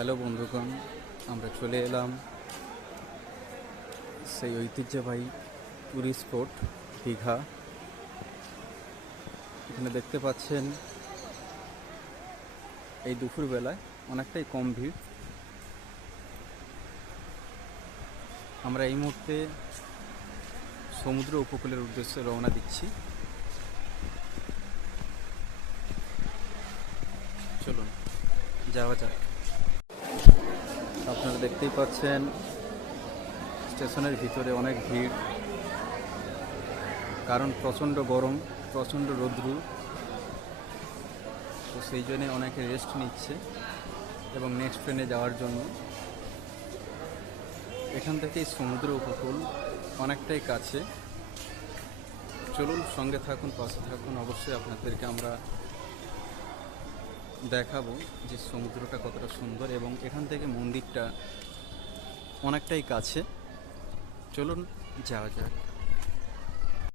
Hello বন্ধুগণ, আমরা চলে এলাম সেই ঐতিহ্যবাহী টুরিস্ট স্পট দীঘা। এখানে দেখতে পাচ্ছেন এই দুপুরবেলায় অনেকটাই কম ভিড়। আমরা এই মুহূর্তে সমুদ্র উপকূলের উদ্দেশ্যে রওনা দিচ্ছি। চলুন যাওয়া যাক। আপনারা দেখতেই পাচ্ছেন স্টেশনের ভিতরে অনেক ভিড়, কারণ প্রচণ্ড গরম, প্রচণ্ড রৌদ্র। তো সেই জন্যে অনেকে রেস্ট নিচ্ছে এবং নেক্সট ট্রেনে যাওয়ার জন্য। এখান থেকে সমুদ্র উপকূল অনেকটাই কাছে। চলুন সঙ্গে থাকুন, পাশে থাকুন। অবশ্যই আপনাদেরকে আমরা দেখাবো যে সমুদ্রটা কতটা সুন্দর এবং এখান থেকে মন্দিরটা অনেকটাই কাছে। চলুন যাওয়া যাক।